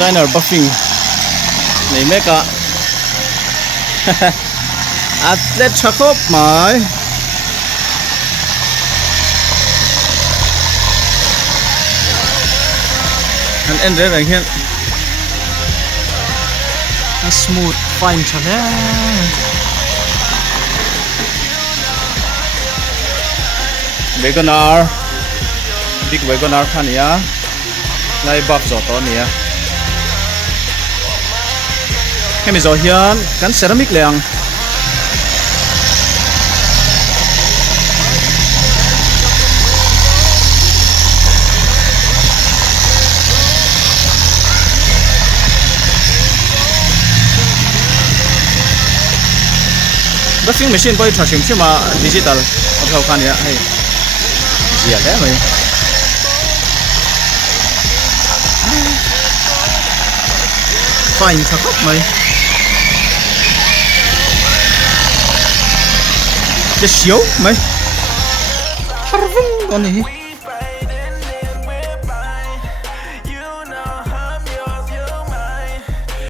designer buffing này mấy cả atlet chakop mai anh em rất là hiện smooth fine chane Wagoner big Wagoner khan ya lai buff zo to nia hemi zo hian kan ceramic leng buffing machine boy thashim shima digital thau khan ya hey zia le mai fine chakop mai cái xíu mấy harvung con này